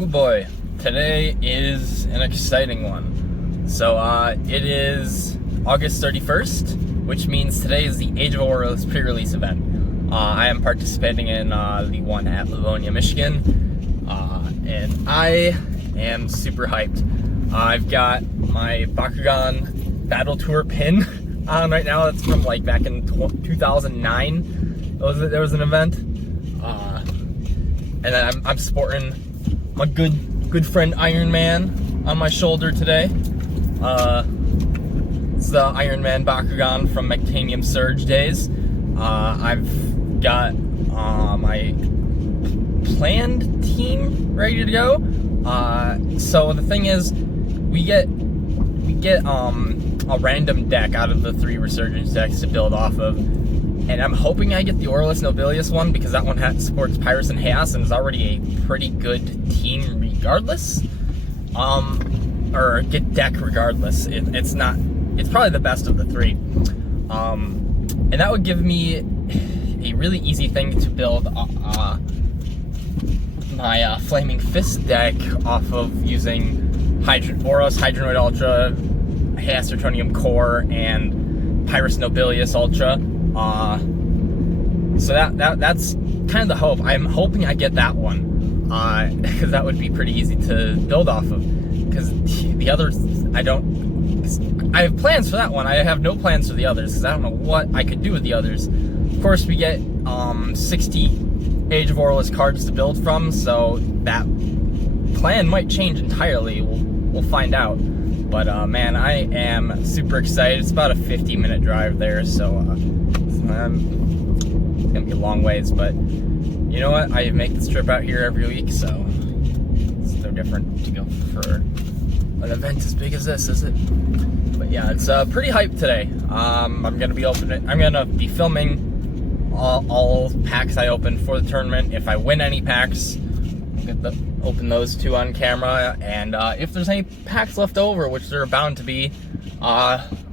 Oh boy, today is an exciting one. So it is August 31st, which means today is the Age of Aurelus pre-release event. I am participating in the one at Livonia, Michigan, and I am super hyped. I've got my Bakugan Battle Tour pin on right now. That's from like back in 2009. There was an event, and then I'm sporting my good friend Iron Man on my shoulder today. It's the Iron Man Bakugan from Mectanium Surge days. I've got my planned team ready to go. So the thing is, we get a random deck out of the 3 Resurgence decks to build off of. And I'm hoping I get the Aurelus Nobilius one, because that one supports Pyrus and Chaos and is already a pretty good team regardless. Or get deck regardless. It's probably the best of the 3. And that would give me a really easy thing to build my Flaming Fist deck off of using Aurelus Hydronoid Ultra, Chaos Urtonium Core, and Pyrus Nobilius Ultra. So that's kind of the hope. I'm hoping I get that one, because that would be pretty easy to build off of. Because the others, I have plans for that one. I have no plans for the others, because I don't know what I could do with the others. Of course, we get 60 Age of Aurelus cards to build from, so that plan might change entirely. We'll find out. But man, I am super excited. It's about a 50-minute drive there, so it's gonna be a long ways. But you know what? I make this trip out here every week, so it's no different to go for an event as big as this, is it? But yeah, it's pretty hyped today. I'm gonna be filming all packs I open for the tournament. If I win any packs, I'll open those 2 on camera, and if there's any packs left over, which there are bound to be,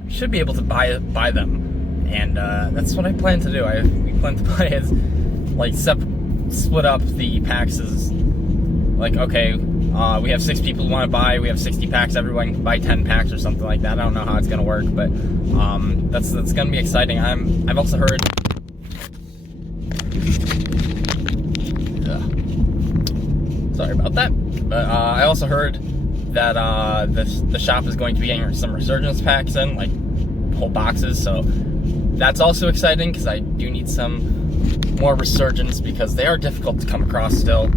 should be able to buy them. And that's what I plan to do. We plan to buy is like split up the packs as like, okay, we have 6 people who want to buy, we have 60 packs, everyone can buy 10 packs or something like that. I don't know how it's gonna work, but that's gonna be exciting. I've also heard sorry about that, but I also heard that the shop is going to be getting some Resurgence packs in, like whole boxes, so that's also exciting, because I do need some more Resurgence, because they are difficult to come across still,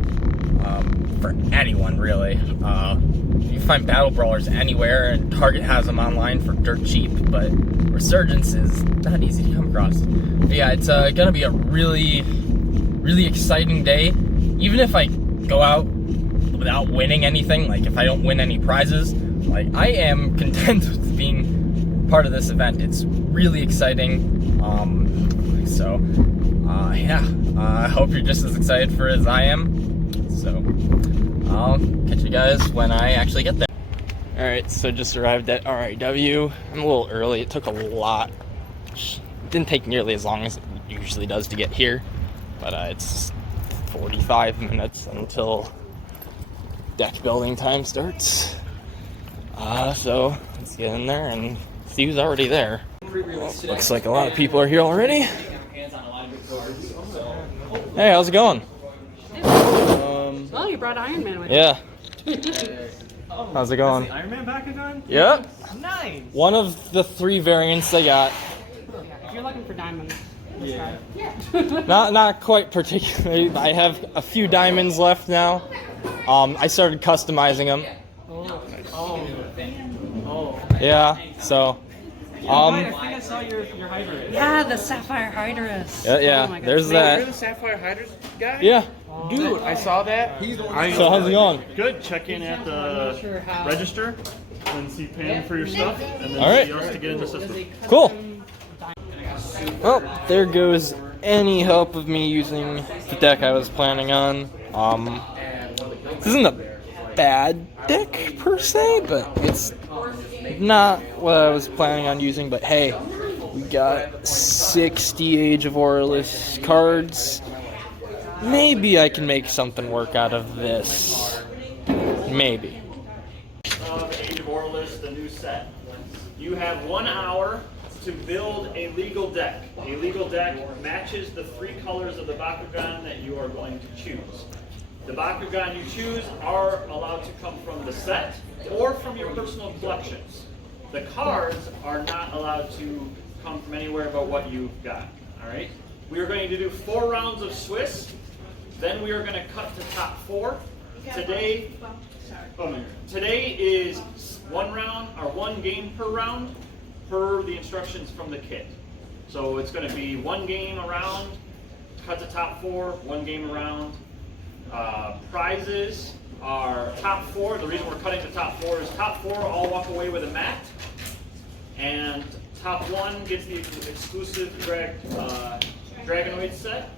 for anyone really. You find Battle Brawlers anywhere, and Target has them online for dirt cheap, but Resurgence is not easy to come across. But yeah, it's gonna be a really, really exciting day. Even if I go out without winning anything, like if I don't win any prizes, like I am content with being part of this event. It's really exciting. Yeah, I hope you're just as excited for it as I am. So I'll catch you guys when I actually get there. Alright, so just arrived at RIW. I'm a little early. It took a lot. It didn't take nearly as long as it usually does to get here, but it's 45 minutes until deck building time starts. So let's get in there and see who's already there. Well, looks like a lot of people are here already. Hey, how's it going? Well, you brought Iron Man with you. Yeah. How's it going? Iron Man Bakugan? Yep. Nice. One of the 3 variants they got. If you're looking for diamonds, Yeah. Not quite particularly. I have a few diamonds left now. I started customizing them. Oh. Yeah, so I think I saw your Hydra. Yeah, the Sapphire Hydrus. yeah, Oh my God. there's You're that. the Sapphire Hydra guy? Yeah. Dude, I saw that. So how's it going? Good. Check in at the register and see paying for your stuff, and then All right. see us to get in the system. Cool. Well, there goes any hope of me using the deck I was planning on. This isn't a bad deck per se, but it's not what I was planning on using. But hey, we got 60 Age of Aurelus cards. Maybe I can make something work out of this. Maybe. Of Age of Aurelus, the new set. You have 1 hour to build a legal deck. A legal deck matches the 3 colors of the Bakugan that you are going to choose. The Bakugan you choose are allowed to come from the set or from your personal collections. The cards are not allowed to come from anywhere but what you've got. All right. We are going to do 4 rounds of Swiss. Then we are going to cut to top 4. Today is 1 round or 1 game per round per the instructions from the kit. So it's going to be 1 game a round, cut to top 4, 1 game a round. Prizes are top 4. The reason we're cutting to top 4 is top 4 all walk away with a mat, and top 1 gets the exclusive Dragonoid set.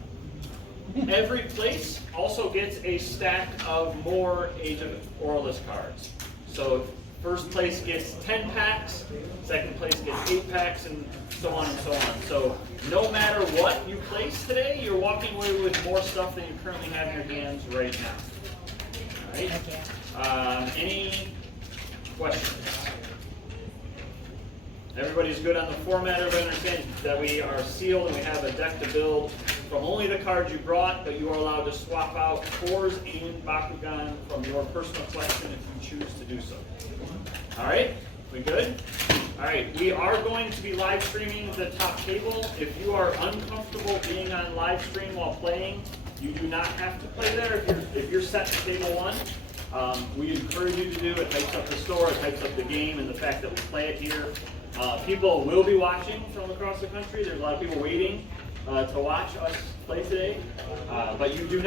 Every place also gets a stack of more Age of Aurelus cards. So first place gets 10 packs, second place gets 8 packs, and so on and so on. So no matter what you place today, you're walking away with more stuff than you currently have in your hands right now. All right? Any questions? Everybody's good on the format. Everybody understands that we are sealed and we have a deck to build from only the cards you brought, but you are allowed to swap out 4s and Bakugan from your personal collection if you choose to do so. All right, we good? All right, we are going to be live streaming the top table. If you are uncomfortable being on live stream while playing, you do not have to play there. If you're set to table 1, we encourage you to do it. It hypes up the store, it hypes up the game, and the fact that we play it here. People will be watching from across the country. There's a lot of people waiting to watch us play today, but you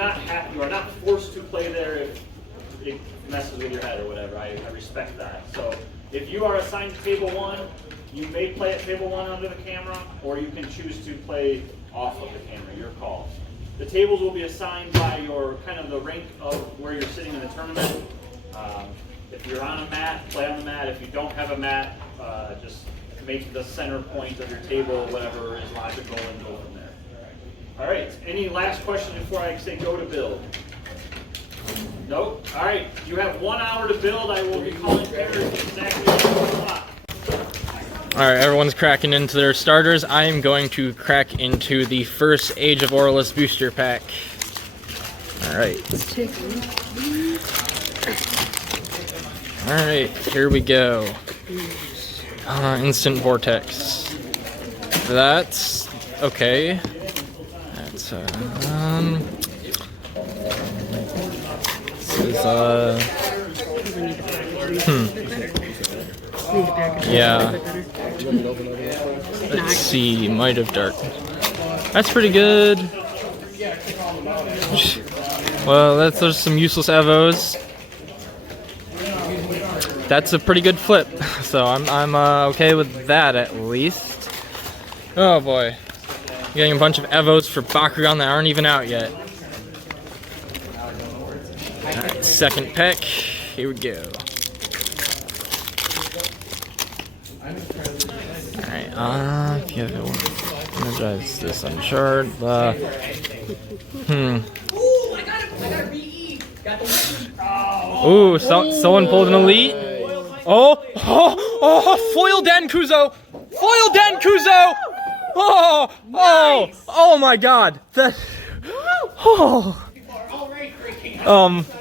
are not forced to play there if it messes with your head or whatever. I respect that. So if you are assigned to table 1, you may play at table 1 under the camera, or you can choose to play off of the camera. Your call. The tables will be assigned by your kind of the rank of where you're sitting in the tournament. If you're on a mat, play on the mat. If you don't have a mat, just make the center point of your table whatever is logical and go from there. All right, any last questions before I say go to build? Nope. All right, you have 1 hour to build. I will be calling pairs exactly at 4 o'clock. All right, everyone's cracking into their starters. I am going to crack into the first Age of Aurelus booster pack. All right. All right, here we go. Instant Vortex. That's okay. That's this is yeah. Let's see, Might of Dark. That's pretty good. Well, there's some useless Evos. That's a pretty good flip, so I'm okay with that at least. Oh boy, getting a bunch of Evos for Bakugan that aren't even out yet. All right, second pack. Here we go. All right, if you have energize this uncharted. Ooh, someone pulled an elite. Oh, foil Denkuzo! Foil Denkuzo! Oh my god.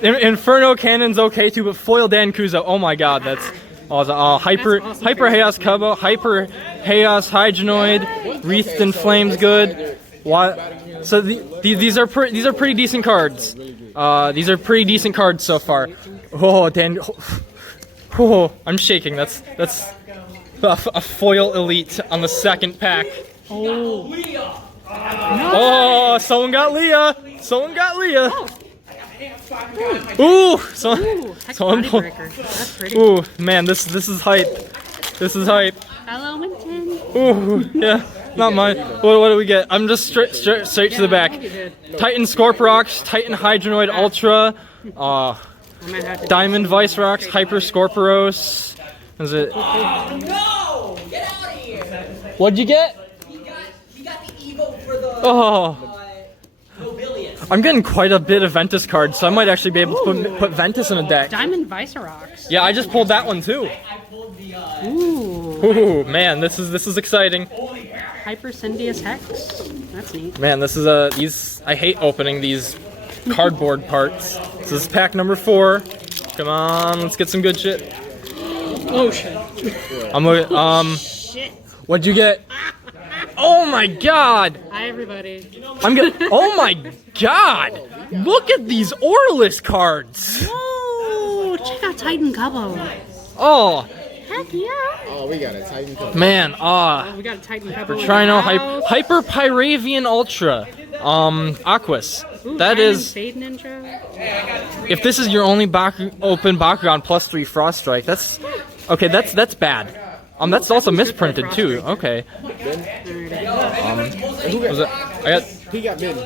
Inferno Cannon's okay too, but foil Denkuzo, oh my god, that's awesome. Hyper Chaos Cubbo, Hyper Chaos Hygenoid, Wreathed in Flames good. What? So these are pretty decent cards. These are pretty decent cards so far. Oh, Dan. Oh, I'm shaking. That's a foil elite on the second pack. Oh, someone got Leah. Someone got Leah. Ooh, someone pulled. That's pretty. Ooh, man, this is hype. This is hype. Hello, Winton. Ooh, yeah. Not mine. What do we get? I'm just straight to the back. Titan Scorpirox, Titan Hydronoid Ultra, Diamond Vice Rocks, Hyper Scorpiros. Is it? Oh no! Get out of here! What'd you get? He got the Evo for the Oh. Nobilius. I'm getting quite a bit of Ventus cards, so I might actually be able to put Ventus in a deck. Diamond Vicerox. Yeah, I just pulled that one too. Ooh. Ooh, man, this is exciting. Hypercendius Hex. That's neat. Man, this is these. I hate opening these cardboard parts. This is pack number 4. Come on, let's get some good shit. Oh shit. I'm looking. Shit. What'd you get? Oh my god! Hi everybody. I'm gonna. Oh my god! Look at these Aurelus cards. Whoa! Check out Titan Cubbo. Oh Heck yeah. Oh, we got a Titan Cup. man, We got a Titan Cubbo. Trino Hyper Pyravian Ultra, Aquas. That is. Fade Ninja. If this is your only open Bakugan +3 Frost Strike, that's okay. That's bad. That's also misprinted too. Okay. Who got, Was it? I got. he got bitten.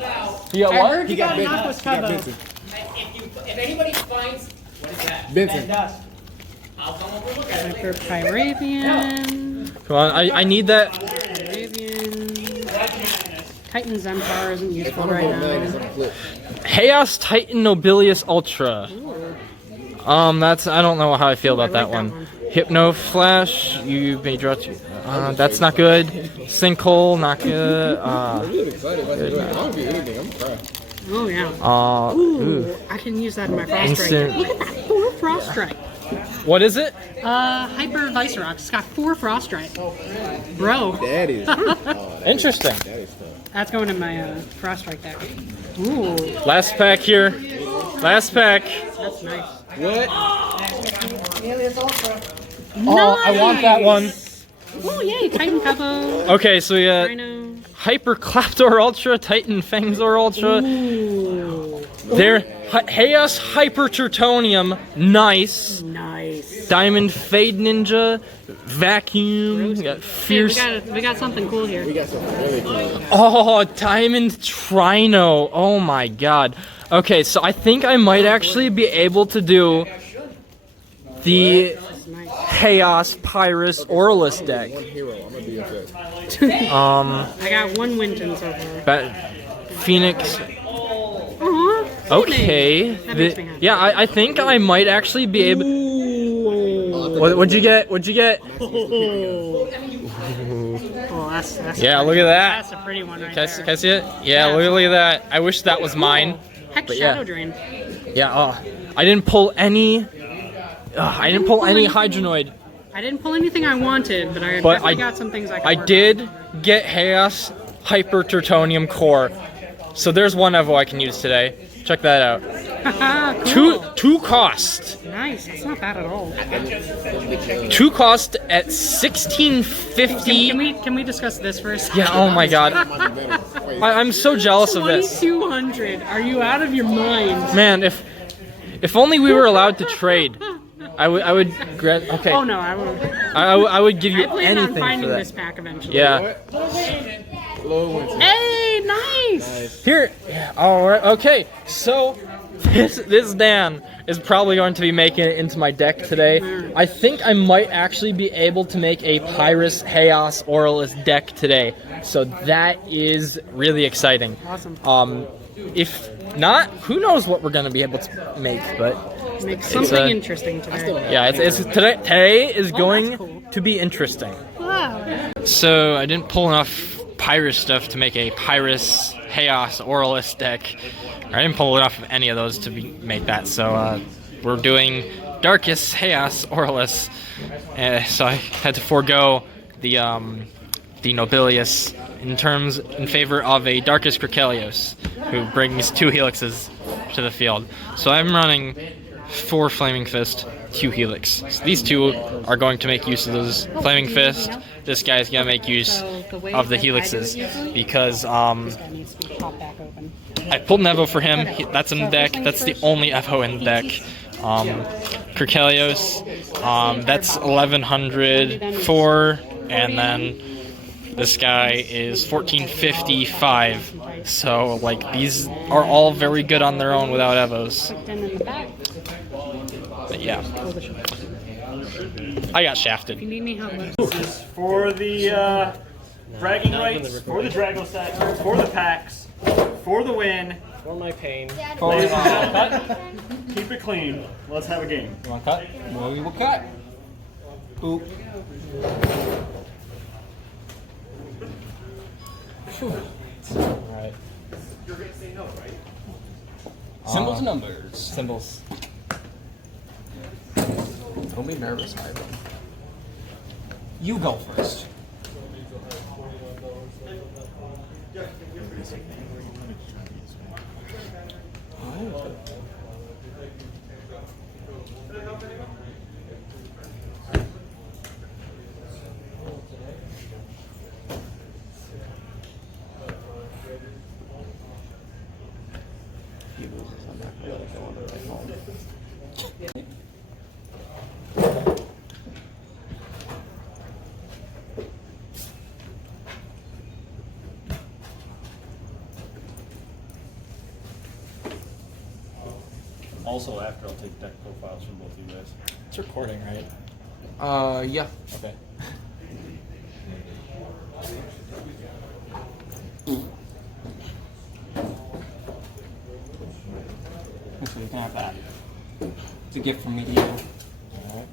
You got what? He got bitten. He got Benson. If anybody finds, what is that? Benson. I'll come over and look at it. Hyper Pyravian. Come on, I need that. Pyravian. Titan Zempar isn't If useful I'm right about 9, it's now. on the flip. Chaos Titan Nobilius Ultra. That's I don't know how I feel about I that like one. that one. Hypno Flash, you may draw 2. That's not good. Sinkhole, not good. I'm really excited about this. I don't get anything. I'm crying. Oh yeah. Ooh. I can use that in my Frost Instant. Strike. Look at that, 4 Frost Strike. What is it? Hyper Vicerox. It's got 4 Frost Strike. Bro, That is. Interesting. That is tough. that's going in my Frost Strike deck. Ooh, Last pack here. Last pack. that's nice. What? Oh, I want that one. Oh yay, Titan Cubbo. Okay, so we got Rhino. Hyper Claptor Ultra, Titan Fangzor Ultra. Ooh, There, Chaos Hyper Tertonium, nice. nice. Diamond Fade Ninja, Vacuum. We got Hey, Fierce. we got something cool here. We got something really cool. Oh, Diamond Trino. Oh my god. Okay, so I think I might actually be able to do the That's nice. Chaos Pyrus Aurelus deck. One hero. I'm gonna be impressed. I got 1 Winton so far. Phoenix. Aw, Okay. That makes me happy. Yeah, I think I might actually be able. Ooh. What'd you get? What'd you get? Oh, that's Yeah, look at that. That's a pretty one right Can there. I see it? Yeah, look at that. I wish that was mine. Heck, but yeah. Shadow Drain. Yeah. I didn't pull any. I didn't pull any Hydronoid. I didn't pull anything I wanted, but I But definitely I- got some things I could I work did get Chaos Hyper Tertonium Core. So there's one Evo I can use today. Check that out. on. Cool. Two cost. Nice. That's not bad at all. 2 cost at 1650. Can we discuss this first? Yeah, oh my god. I'm so jealous of this. 2200. Are you out of your mind? Man, if only we were allowed to trade. I would okay. Oh no, I won't. I would give you I plan on anything for finding that. this pack eventually. Yeah. Low Winson. Hey, nice. Here. Yeah, all right. Okay. So this Dan is probably going to be making it into my deck today. I think I might actually be able to make a Pyrus Chaos Aurelus deck today. So that is really exciting. Awesome. If not, who knows what we're going to be able to make, but Make something a- interesting today. yeah, it's today is Oh, going that's cool. to be interesting. Wow. So I didn't pull enough Pyrus stuff to make a Pyrus Chaos Aurelus deck. I didn't pull enough of any of those to make that. So we're doing Darkest Chaos Aurelus. So I had to forego the Nobilius in favor of a Darkest Cricelios, who brings 2 helixes to the field. So I'm running 4 Flaming Fist, 2 Helix. So these 2 are going to make use of those Flaming Fist. This guy's gonna make use of the helixes because That needs to be popped back open. I pulled an Evo for him. That's in the deck. That's the only Evo in the deck. Cricelios, that's 1104, and then this guy is 1455. So like these are all very good on their own without Evos. Tucked in the back. But yeah, I got shafted. If you need me help, For the bragging rights, for the Drago set, for the packs, for the win, For my pain. For Ladies and my gentlemen, keep it clean. Let's have a game. You want to cut? Well, we will cut. Boop. Alright. Symbols and numbers. Symbols. Don't be nervous, Ivan. You go first. Also, after I'll take deck profiles from both of you guys. It's recording, right? Yeah. Okay. So you can have that. It's a gift from me to you. Alright.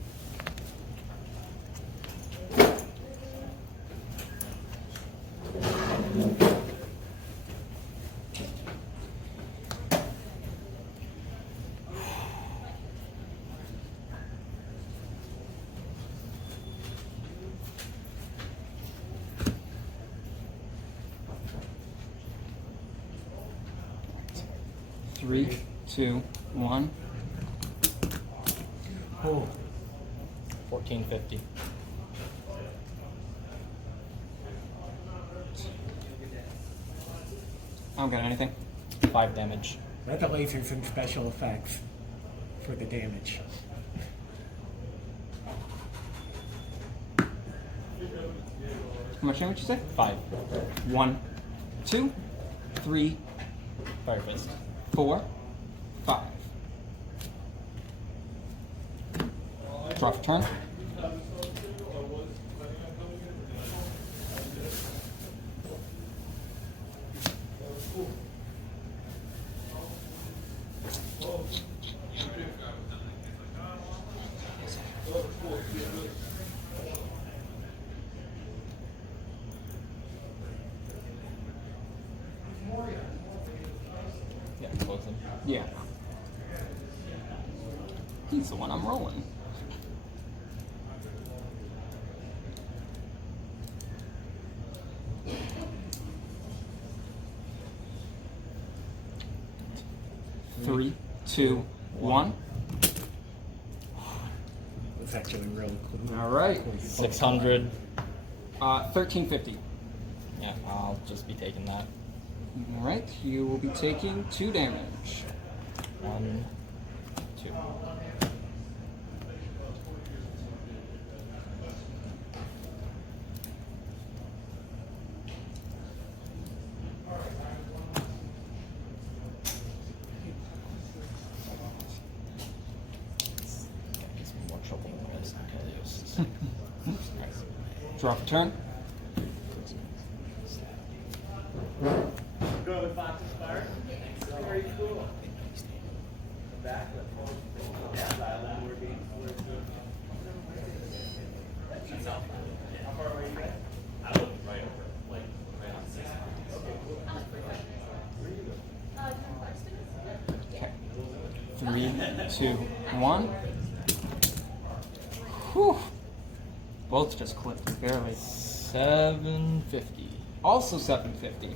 Three, two, one. 1450. I don't got anything. 5 damage. Let the lasers and special effects for the damage. How much damage you say? 5. 1, 2, 3, Fire Fist. 4, 5. Draw for turn. Yeah, close him. Yeah. He's the one I'm rolling. Three, two, one. It's actually really cool. All right. 600. 1350. Yeah, I'll just be taking that. All right. You will be taking 2 damage. 1, 2. More trouble than this. Draw for turn. Go with Fox Inspired. Very cool. Back. How far away are you guys? I live right over, like, right on 6. Okay, cool. Okay. 3, 2, 1. Whew. Both just clipped barely. 750. Also 750.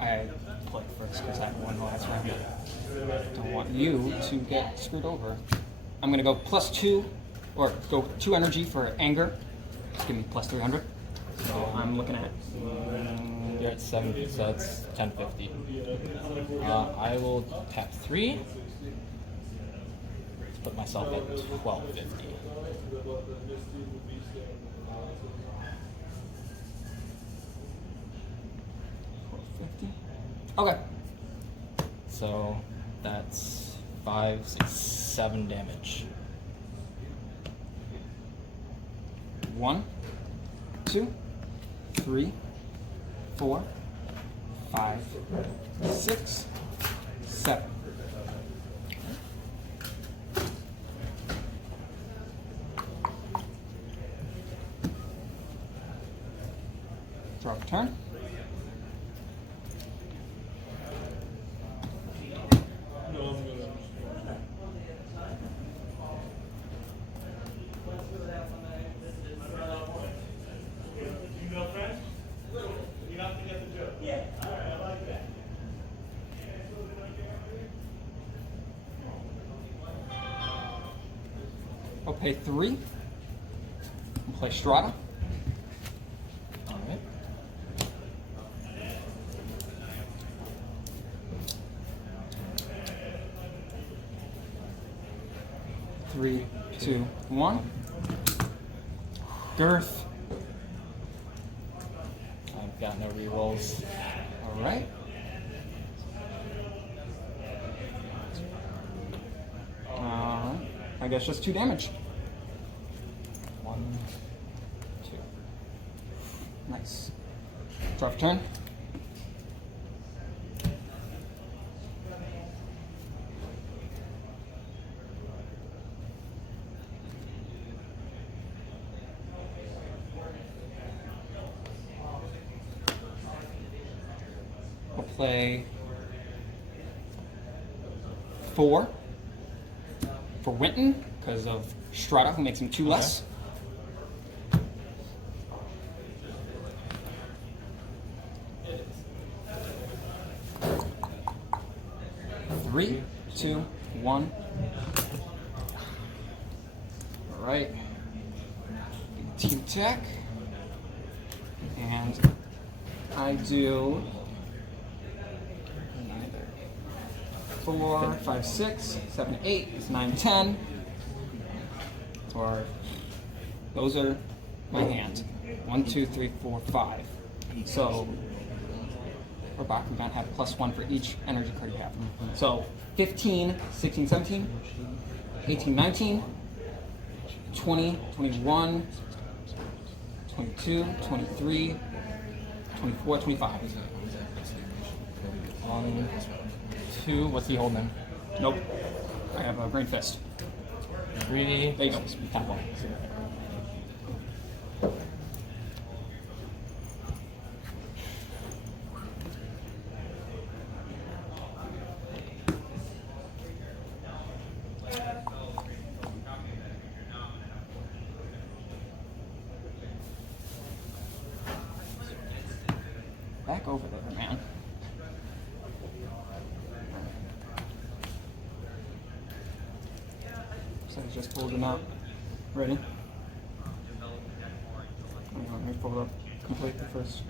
I clicked first because I won last round. Don't want you to get screwed over. I'm gonna go +2, or go 2 energy for anger. Give me +300. So I'm looking at. You're at 7, so that's 1050. I will tap 3. Put myself at 1250. Okay. So that's 5, 6, 7 damage. 1, 2, 3, 4, 5, 6, 7. Drop turn. I'll pay 3. I'll play Strata. Alright. Three, 2, 1. Girth. I've got no rerolls. All right. I guess just 2 damage. 1, 2. Nice. Drop turn. I'll play 4 for Winton because of Strata, who makes him 2 less. 3, 2, 1. All right. Team attack. And I do 4, 5, 6, 7, 8, 9, 10. Or those are my hand. 1, 2, 3, 4, 5. So or Bakugan have +1 for each energy card you have. So 15, 16, 17, 18, 19, 20, 21, 22, 23, 24, 25. 1, 2. What's he holding? Nope. I have a Green Fist. 3. There you go. Tap 1. Back over there, man. So I just pulled him out. Ready? Let me pull it up completely first.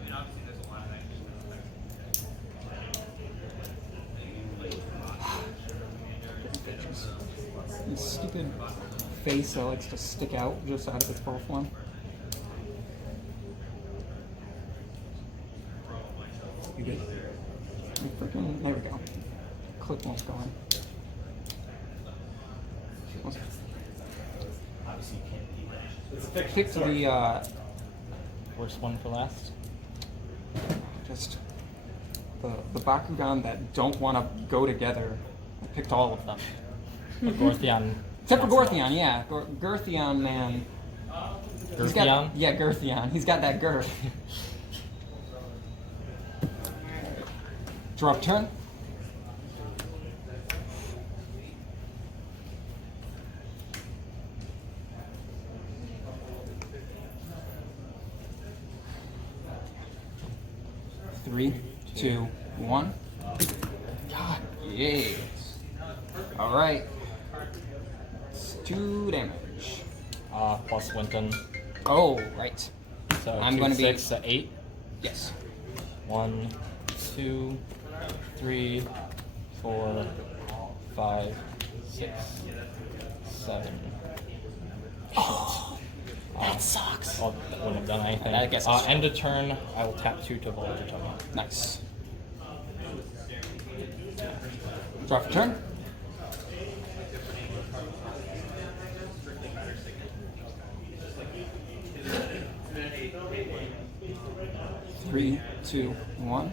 This stupid face that likes to stick out just out of its ball form. You good? Freaking, there we go. Clip won't go in. Pick the Worst one for last. just the Bakugan that don't want to go together. I picked all of them. Gorthion. Except for Gorthion, yeah. Girthion, man. He's got, Girthion? yeah, Girthion. He's got that girth. Drop turn. Three, 2, 1. God, yes. All right. It's 2 damage. Plus Winton. Oh, right. So I'm 2, gonna be- 6, 8. Yes. 1, 2, 3, 4, 5, 6, 7. Oh, that sucks. Well, that wouldn't have done anything. I guess it's- End of turn, I will tap 2 to avoid the token. Nice. Drop for turn. 3, 2, 1.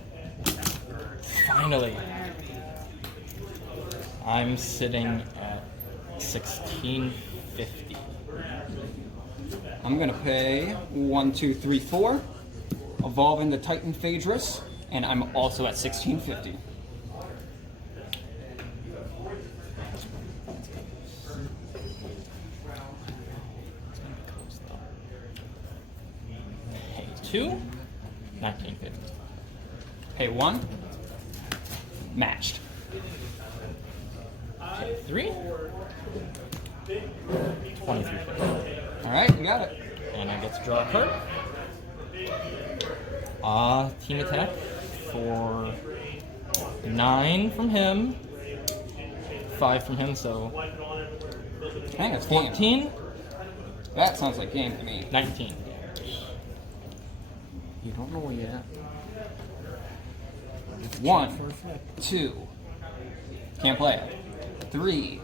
Finally. I'm sitting at 1650. I'm gonna pay 1, 2, 3, 4. Evolve into Titan Phaedrus, and I'm also at 1650. Pay 2, 1950. Pay 1. Matched. Pay 3, 2350. Alright, you got it. And I get to draw a card. Team attack for 9 from him, 5 from him, so I think it's game. 14, That sounds like game to me. 19. You don't know yet. 1, 2. Can't play it. 3.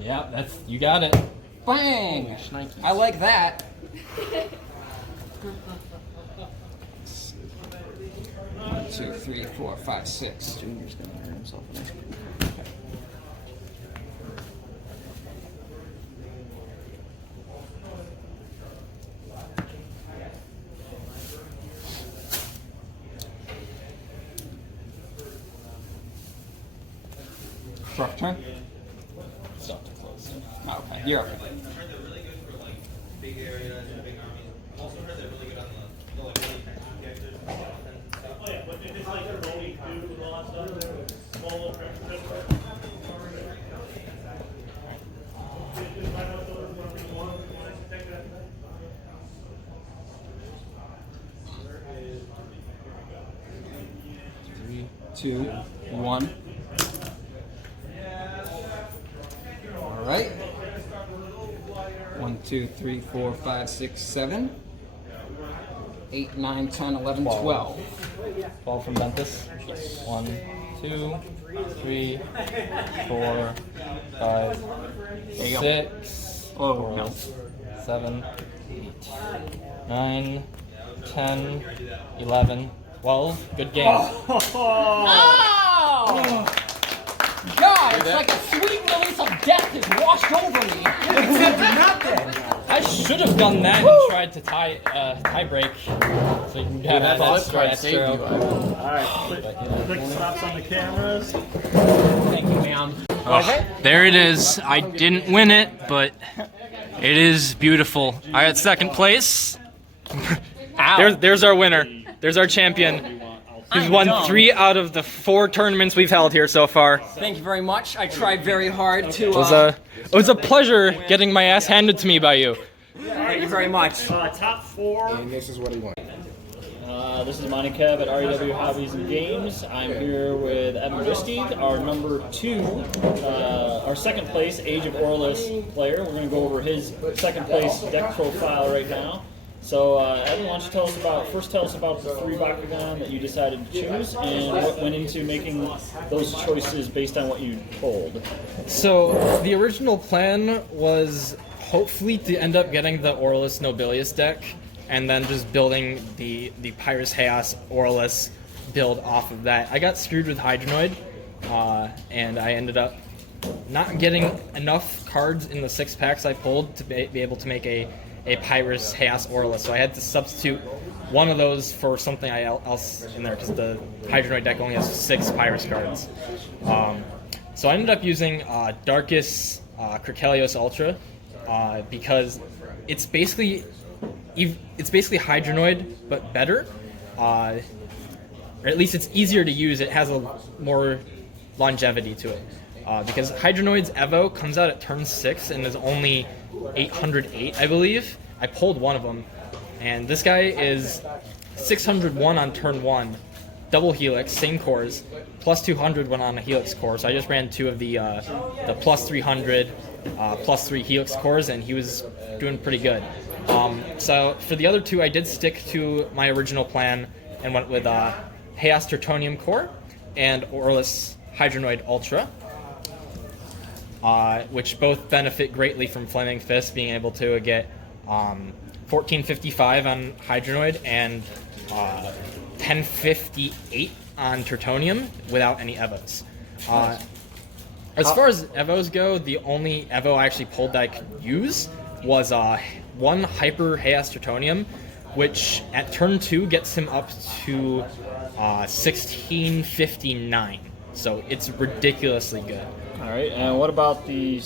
Yeah, that's, you got it. Bang! I like that. 1, 2, 3, 4, 5, 6. Junior's gonna hurt himself. Rough turn. Stop too close. Oh, okay, you're okay. Three. 2, 1. Alright. 1, 2, 3, 4, 5, 6, 7. 8, 9, 10, 11, 12. 12 from Ventus. 1, 2, 3, 4, 5, 6, Oh, no. 7, 8, 9, 10, 11, 12. Good game. Oh! God, it's like a sweet release of death has washed over me. I should have done that and tried to tie break, so you can have That that flip card saved you. Alright, quick stops on the cameras. Thank you, ma'am. There it is. I didn't win it, but it is beautiful. I got second place. There's our winner. There's our champion. He's won 3 out of the 4 tournaments we've held here so far. Thank you very much. I tried very hard to. It was a pleasure getting my ass handed to me by you. Thank you very much. Top 4. And this is what he wants. This is Monty Kev at REW Hobbies and Games. I'm here with Evan Christie, our number 2, our second place Age of Aurelus player. We're going to go over his second place deck profile right now. So, Evan, why don't you tell us about the 3 Bakugan that you decided to choose and what went into making those choices based on what you told. So the original plan was hopefully to end up getting the Aurelus Nobilius deck and then just building the Pyrus Chaos Aurelus build off of that. I got screwed with Hydronoid, and I ended up not getting enough cards in the 6 packs I pulled to be able to make a Pyrus Chaos Aurelus, so I had to substitute one of those for something else in there because the Hydronoid deck only has 6 Pyrus cards. So I ended up using Darkus Krikelios Ultra because it's basically Hydronoid but better, or at least it's easier to use. It has a more longevity to it. Because Hydronoid's Evo comes out at turn 6 and is only 808, I believe. I pulled one of them, and this guy is 601 on turn 1, double helix, same cores, plus 200 when on a helix core. So I just ran 2 of the plus 300, plus 3 helix cores, and he was doing pretty good. So for the other 2, I did stick to my original plan and went with Chaos Tertonium core and Aurelus Hydronoid Ultra. Which both benefit greatly from Flaming Fist, being able to get 1455 on Hydronoid and 1058 on Tertonium without any Evos. As far as Evos go, the only Evo I actually pulled that I could use was one Hyper Chaos Tertonium, which at turn 2 gets him up to 1659. So it's ridiculously good. All right, and what about the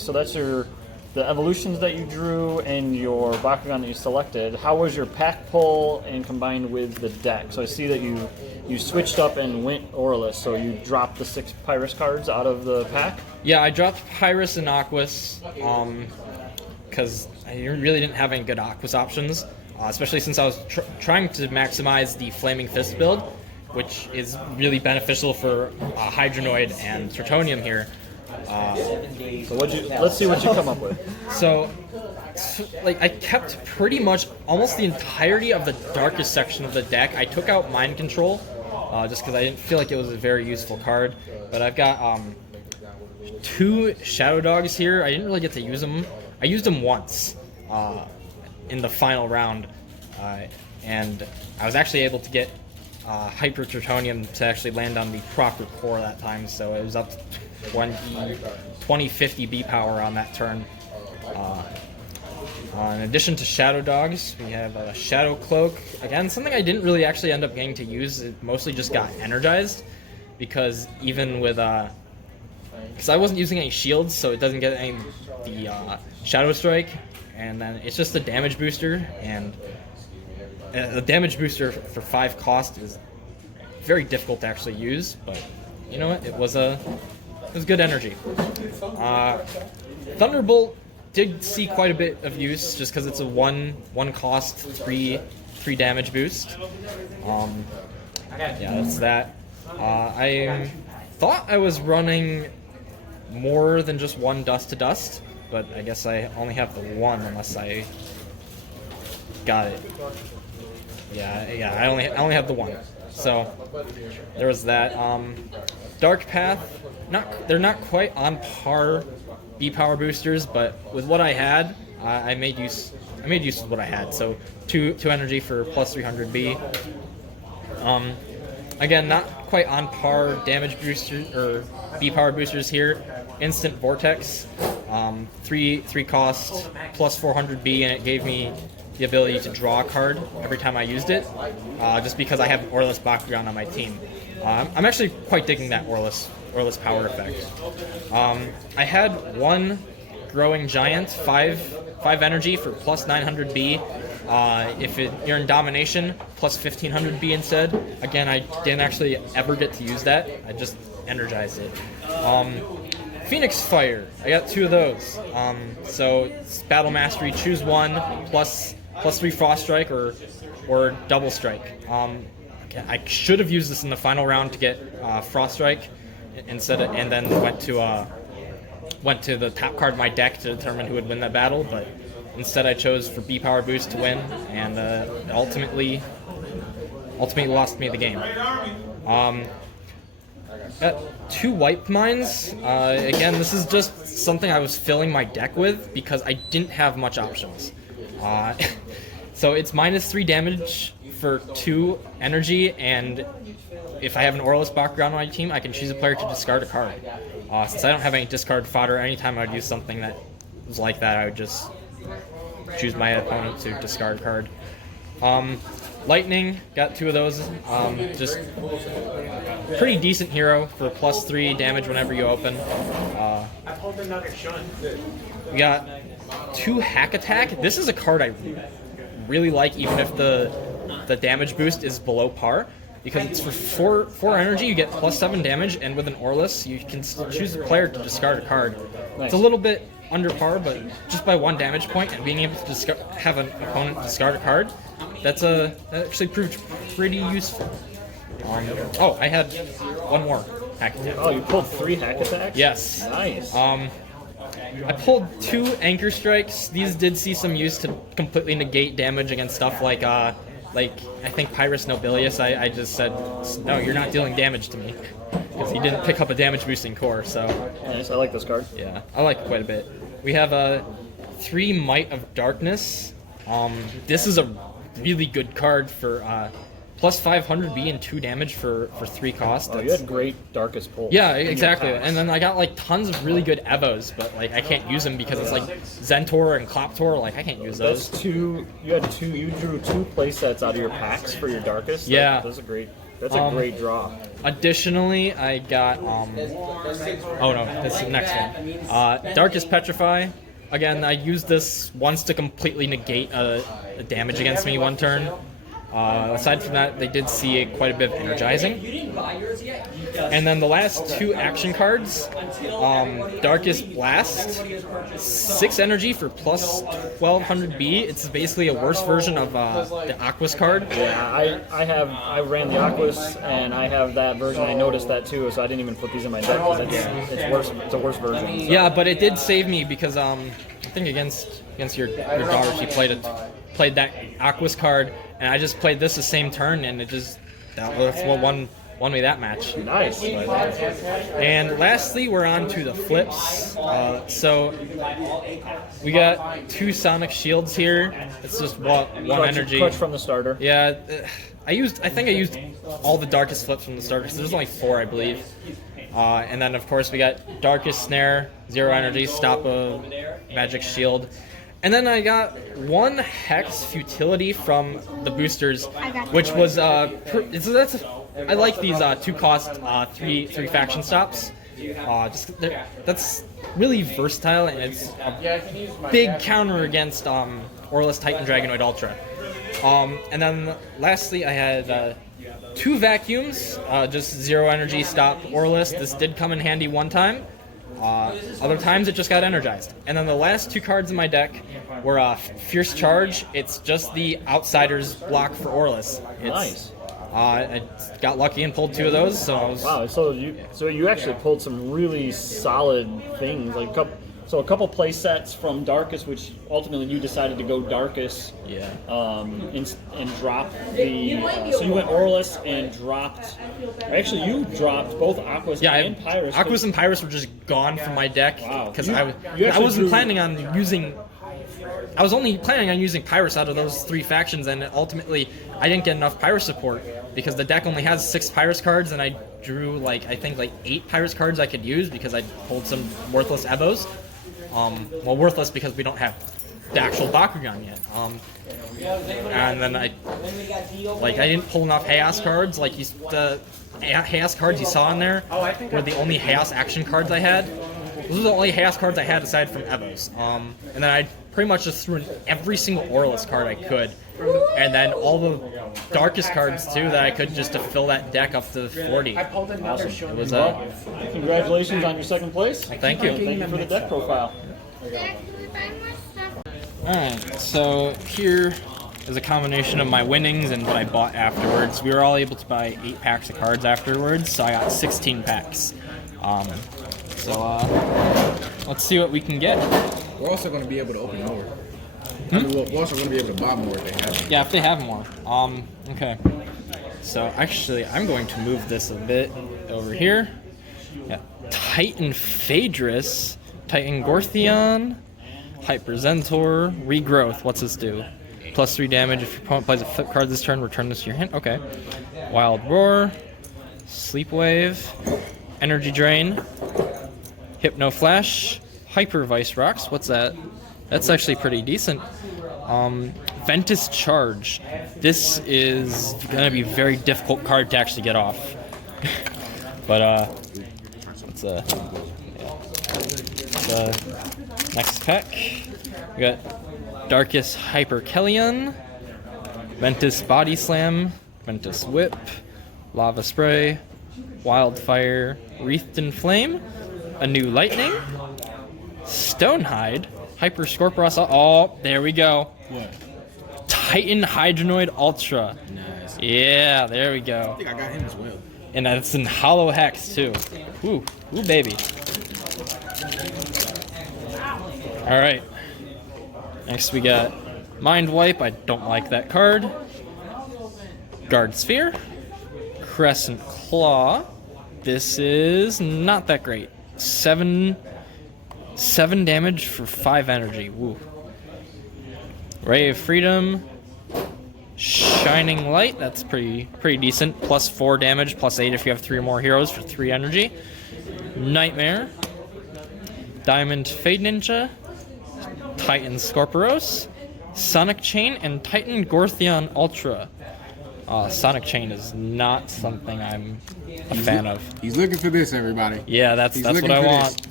evolutions that you drew and your Bakugan that you selected? How was your pack pull and combined with the deck? So I see that you switched up and went Aurelus, so you dropped the 6 Pyrus cards out of the pack? Yeah, I dropped Pyrus and Aquas because I really didn't have any good Aquas options, especially since I was trying to maximize the Flaming Fist build, which is really beneficial for Hydronoid and Tertonium here. So let's see what you come up with. So, like, I kept pretty much almost the entirety of the darkest section of the deck. I took out Mind Control just because I didn't feel like it was a very useful card. But I've got 2 Shadow Dogs here. I didn't really get to use them. I used them once in the final round, and I was actually able to get Hyper Tertonium to actually land on the proper core that time, so it was up to 2050 B power on that turn. In addition to Shadow Dogs, we have a Shadow Cloak. Again, something I didn't really actually end up getting to use. It mostly just got energized, because even with because I wasn't using any shields, so it doesn't get any the Shadow Strike, and then it's just a damage booster, and a damage booster for 5 cost is very difficult to actually use, but you know what? It was good energy. Thunderbolt did see quite a bit of use just because it's a one cost 3 damage boost. Yeah, that's that. I thought I was running more than just one Dust to Dust, but I guess I only have the one unless I got it. Yeah, I only have the one. So there was that. Dark Path, they're not quite on par B power boosters, but with what I had, I made use of what I had. So 2 energy for plus 300 B. Again, not quite on par damage booster or B power boosters here. Instant Vortex, 3 cost plus 400 B, and it gave me the ability to draw a card every time I used it, just because I have Aurelus Bakugan on my team. I'm actually quite digging that Aurelus power effect. I had 1 Growing Giant, 5 energy for plus 900 B. If you're in Domination, plus 1500 B instead. Again, I didn't actually ever get to use that. I just energized it. Phoenix Fire, I got 2 of those. So it's Battle Mastery, choose 1, plus 3 Frost Strike or Double Strike. I should have used this in the final round to get Frost Strike and then went to the top card of my deck to determine who would win that battle, but instead I chose for B power boost to win, and ultimately lost me the game. Got 2 Wipe Mines. Again, this is just something I was filling my deck with because I didn't have much options. So it's minus 3 damage for 2 energy, and if I have an Aurelus Bakugan on my team, I can choose a player to discard a card. Since I don't have any discard fodder, anytime I'd use something that was like that, I would just choose my opponent to discard a card. Lightning, got 2 of those. Just pretty decent hero for plus 3 damage whenever you open. We got 2 Hack Attack. This is a card I really like, even if the damage boost is below par, because it's for 4 energy, you get plus 7 damage, and with an Aurelus, you can choose a player to discard a card. Nice. It's a little bit under par, but just by 1 damage point and being able to have an opponent discard a card, that actually proved pretty useful. I had 1 more Hack Attack. Oh, you pulled 3 Hack Attacks? Yes. Nice. I pulled 2 Anchor Strikes. These did see some use to completely negate damage against stuff like I think Pyrus Nobilius. I just said, no, you're not dealing damage to me, because he didn't pick up a damage boosting core. So nice. I like this card. Yeah, I like it quite a bit. We have 3 Might of Darkness. This is a really good card for plus 500B and 2 damage for 3 cost. Oh, you had great Darkest Pull. Yeah, exactly. And then I got like tons of really good Evos, but like I can't use them because it's like Zentor and Kloptor. Like I can't use those. That's two. You drew 2 play sets out of your packs for your Darkest. Yeah. That's a great draw. Additionally, I got oh no, that's the next one. Darkest Petrify. Again, I used this once to completely negate a damage against me one turn. Aside from that, they did see quite a bit of energizing. And then the last 2 action cards, Darkest Blast, 6 energy for plus 1200B. It's basically a worse version of the Aquas card. Yeah, I ran the Aquas and I have that version. I noticed that too, so I didn't even put these in my deck because it's worse. It's a worse version. So. Yeah, but it did save me because I think against your daughter, she played that Aquas card, and I just played this the same turn, and that's what won me that match. Nice. And lastly, we're on to the flips. So we got 2 Sonic Shields here. It's just one energy. Clutch from the starter. Yeah, I think I used all the Darkest flips from the starter because there's only 4, I believe. And then of course we got Darkest Snare, 0 energy, stop a magic shield. And then I got 1 Hex Futility from the boosters, which was I like these 2 cost 3 faction stops. That's really versatile, and it's a big counter against Aurelus Titan Dragonoid Ultra. And then lastly, I had 2 vacuums, just 0 energy stop Aurelus. This did come in handy one time. Other times it just got energized. And then the last 2 cards in my deck were Fierce Charge. It's just the Outsider's block for Aurelus. Nice. I got lucky and pulled 2 of those. So I was, wow. So you actually pulled some really solid things, like a couple play sets from Darkest, which ultimately you decided to go Darkest. Yeah. And drop the. So you went Aurelus and dropped. Actually, you dropped both Aquas and Pyrus. Aquas and Pyrus were just gone from my deck because I wasn't planning on using. I was only planning on using Pyrus out of those 3 factions, and ultimately I didn't get enough Pyrus support because the deck only has 6 Pyrus cards, and I drew I think 8 Pyrus cards I could use because I pulled some worthless Evos. Well, worthless because we don't have the actual Bakugan yet. And then I didn't pull enough Chaos cards. The Chaos cards you saw in there were the only Chaos action cards I had. Those are the only Chaos cards I had aside from Evos. And then I pretty much just threw in every single Aurelus card I could. And then all the Darkest cards too that I could just to fill that deck up to 40. Awesome. It was Congratulations on your 2nd place. Thank you. Thank you for the deck profile. Alright, so here is a combination of my winnings and what I bought afterwards. We were all able to buy 8 packs of cards afterwards, so I got 16 packs. Let's see what we can get. We're also going to be able to open more. I mean, we're also going to be able to buy more if they have them. Yeah, if they have more. Okay. So actually, I'm going to move this a bit over here. Yeah, Titan Phaedrus, Titan Gortheon, Hyper Zentor, Regrowth. What's this do? Plus 3 damage if your opponent plays a flip card this turn, return this to your hand. Okay. Wild Roar, Sleep Wave, Energy Drain, Hypno Flash, Hyper Vice Rocks. What's that? That's actually pretty decent. Ventus Charge. This is gonna be a very difficult card to actually get off. But let's next pack. We got Darkest Hyperkelion, Ventus Body Slam, Ventus Whip, Lava Spray, Wildfire, Wreathed in Flame, a new Lightning, Stonehide, Hyper Scorpius. Oh, there we go. What? Titan Hydronoid Ultra. Nice. Yeah, there we go. I think I got him as well. And that's in Hollow Hex too. Ooh, baby. All right. Next we got Mind Wipe. I don't like that card. Guard Sphere. Crescent Claw. This is not that great. 7 damage for 5 energy. Woo. Ray of Freedom, Shining Light, that's pretty decent. Plus 4 damage, plus 8 if you have 3 or more heroes for 3 energy. Nightmare, Diamond Fade Ninja, Titan Scorpiros, Sonic Chain, and Titan Gorthion Ultra. Sonic Chain is not something I'm a fan of. He's looking for this, everybody. Yeah, that's what I want.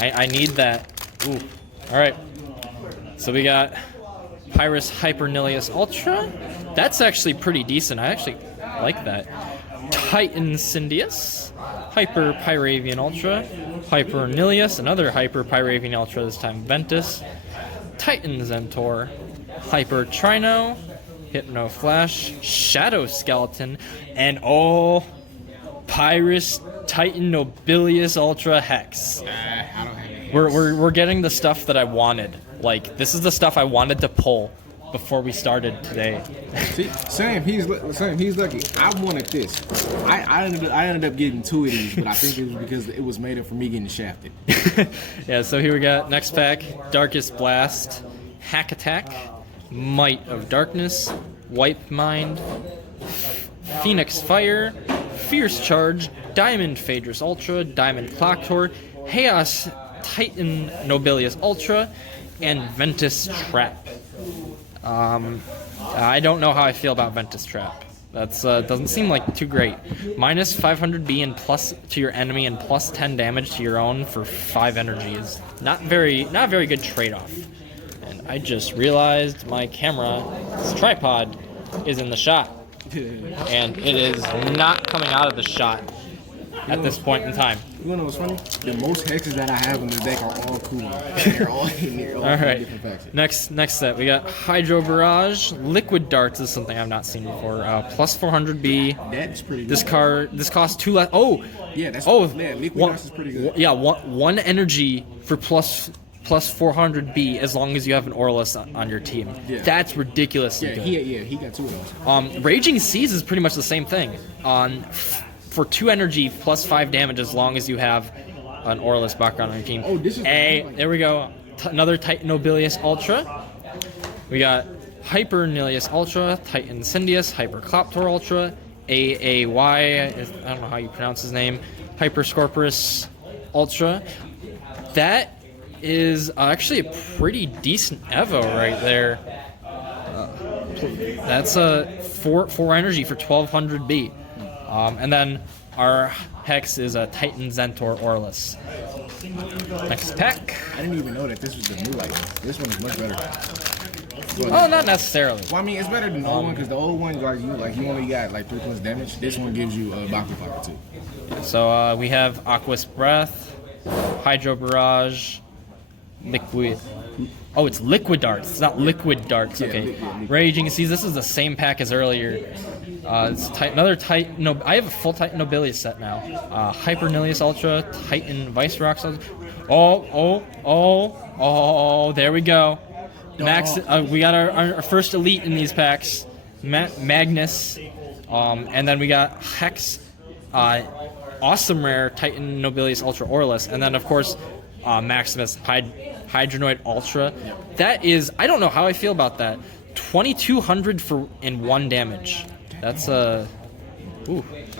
I need that. Ooh. Alright. So we got Pyrus Hyper Nilius Ultra. That's actually pretty decent. I actually like that. Titan Syndius, Hyper Pyravian Ultra, Hyper Nilius, another Hyper Pyravian Ultra, this time Ventus, Titan Zentor, Hyper Trino, Hypno Flash, Shadow Skeleton, and Pyrus Titan Nobilius Ultra Hex. I don't have it. We're getting the stuff that I wanted. Like, this is the stuff I wanted to pull before we started today. See, Sam, he's lucky. I wanted this. I ended up getting 2 of these, but I think it was because it was made up for me getting shafted. Yeah, so here we got next pack: Darkest Blast, Hack Attack, Might of Darkness, Wipe Mind, Phoenix Fire, Fierce Charge, Diamond Phaedrus Ultra, Diamond Clock Tower, Chaos Titan Nobilius Ultra, and Ventus Trap. I don't know how I feel about Ventus Trap. That's doesn't seem like too great. Minus 500 B and plus to your enemy and plus 10 damage to your own for 5 energy is not a very good trade-off. And I just realized my camera's tripod is in the shot, and it is not coming out of the shot at this point in time. You wanna know what's funny? The most hexes that I have in the deck are all cool. They're all in there. All right. Different factions. Next set, we got Hydro Barrage. Liquid Darts is something I've not seen before. Plus 400 B. That's pretty good. This costs 2 less. Oh, Yeah, that's Liquid Darts is pretty good. Yeah, one energy for plus 400 B as long as you have an Aurelus on your team. Yeah. That's ridiculously Yeah, good. he got 2 of those. Raging Seas is pretty much the same thing. For 2 energy plus 5 damage as long as you have an Aurelus Bakugan on your team. Oh, this is there we go. Another Titan Nobilius Ultra. We got Hyper Nilius Ultra, Titan Syndius, Hyper Cloptor Ultra, AAY, I don't know how you pronounce his name, Hyper Scorpius Ultra. That is actually a pretty decent Evo right there. That's a 4 energy for 1200 B. And then our Hex is a Titan Zentor Aurelus. Next pack. I didn't even know that this was the new item. This one is much better. Oh, not necessarily. Well, I mean, it's better than the old one because the old one, you only got like 3 points damage. This one gives you Baku Fire too. So we have Aqua's Breath, Hydro Barrage, Liquid. Oh, it's Liquid Darts. It's not Liquid Darts. Yeah, Okay. liquid. Raging. See, this is the same pack as earlier. It's another Titan. No, I have a full Titan Nobilius set now. Hyper Nilius Ultra, Titan Vicerox Ultra. Oh! There we go. Max. We got our first elite in these packs. Magnus, and then we got Hex. Awesome rare Titan Nobilius Ultra Aurelus, and then of course Maximus Hydronoid Ultra. That is, I don't know how I feel about that. 2200 in 1 damage. That's ooh.